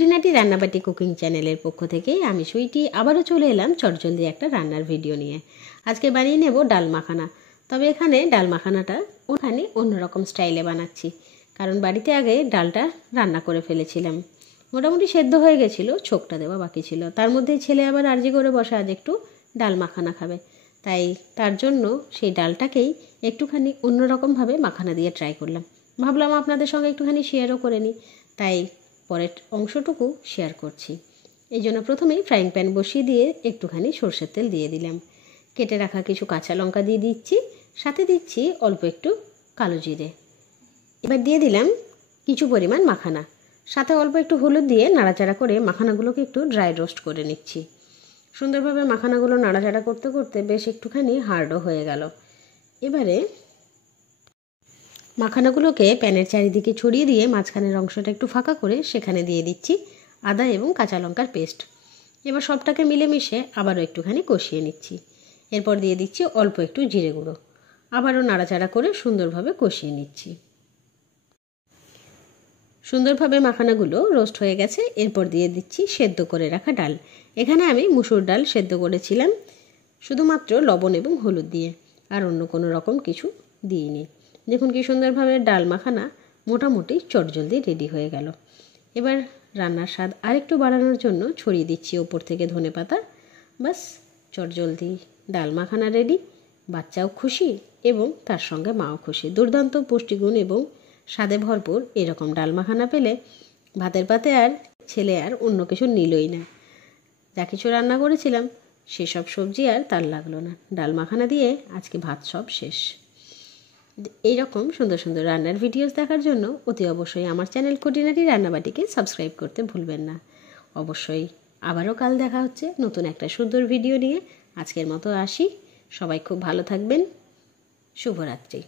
খুঁটিনাটি রান্নাবাটি কুকিং চ্যানেলের পক্ষ থেকে আমি সুইটি আবারও চলে এলাম চটজলদি একটা রান্নার ভিডিও নিয়ে। আজকে বানিয়ে নেব ডাল মাখানা। তবে এখানে ডাল মাখানাটা ওখানে অন্যরকম স্টাইলে বানাচ্ছি, কারণ বাড়িতে আগে ডালটা রান্না করে ফেলেছিলাম, মোটামুটি সেদ্ধ হয়ে গেছিলো, ছোকটা দেওয়া বাকি ছিল। তার মধ্যে ছেলে আবার আর্জি করে বসে আজ একটু ডাল মাখানা খাবে, তাই তার জন্য সেই ডালটাকেই একটুখানি অন্যরকমভাবে মাখানা দিয়ে ট্রাই করলাম। ভাবলাম আপনাদের সঙ্গে একটুখানি শেয়ারও করে নিই, তাই পরের অংশটুকু শেয়ার করছি। এই জন্য প্রথমেই ফ্রাইং প্যান বসিয়ে দিয়ে একটুখানি সর্ষের তেল দিয়ে দিলাম। কেটে রাখা কিছু কাঁচা লঙ্কা দিয়ে দিচ্ছি, সাথে দিচ্ছি অল্প একটু কালো জিরে। এবার দিয়ে দিলাম কিছু পরিমাণ মাখানা, সাথে অল্প একটু হলুদ দিয়ে নাড়াচাড়া করে মাখানাগুলোকে একটু ড্রাই রোস্ট করে নিচ্ছি। সুন্দরভাবে মাখানাগুলো নাড়াচাড়া করতে করতে বেশ একটুখানি হার্ডও হয়ে গেল। এবারে মাখানাগুলোকে প্যানের চারিদিকে ছড়িয়ে দিয়ে মাঝখানের অংশটা একটু ফাঁকা করে সেখানে দিয়ে দিচ্ছি আদা এবং কাঁচা লঙ্কার পেস্ট। এবার সবটাকে মিলেমিশে আবারও একটুখানি কষিয়ে নিচ্ছি। এরপর দিয়ে দিচ্ছি অল্প একটু জিরে গুঁড়ো, আবারও নাড়াচাড়া করে সুন্দরভাবে কষিয়ে নিচ্ছি। সুন্দরভাবে মাখানাগুলো রোস্ট হয়ে গেছে। এরপর দিয়ে দিচ্ছি সেদ্ধ করে রাখা ডাল। এখানে আমি মুসুর ডাল সেদ্ধ করেছিলাম শুধুমাত্র লবণ এবং হলুদ দিয়ে, আর অন্য কোনো রকম কিছু দিইনি। দেখুন কি সুন্দরভাবে ডাল মাখানা মোটামুটি চটজলদি রেডি হয়ে গেল। এবার রান্নার স্বাদ আরেকটু বাড়ানোর জন্য ছড়িয়ে দিচ্ছি ওপর থেকে ধনেপাতা। বাস, চটজলদি ডাল মাখানা রেডি। বাচ্চাও খুশি এবং তার সঙ্গে মাও খুশি। দুর্দান্ত পুষ্টিগুণ এবং স্বাদে ভরপুর এরকম ডাল মাখানা পেলে ভাতের পাতে আর ছেলে আর অন্য কিছু নিলই না। যা কিছু রান্না করেছিলাম সেসব সবজি আর তার লাগলো না, ডাল মাখানা দিয়ে আজকে ভাত সব শেষ। এইরকম সুন্দর সুন্দর রান্নার ভিডিওস দেখার জন্য অতি অবশ্যই আমার চ্যানেল খুঁটিনাটি রান্নাবাটিকে সাবস্ক্রাইব করতে ভুলবেন না। অবশ্যই আবারও কাল দেখা হচ্ছে নতুন একটা সুন্দর ভিডিও নিয়ে। আজকের মতো আসি, সবাই খুব ভালো থাকবেন। শুভরাত্রি।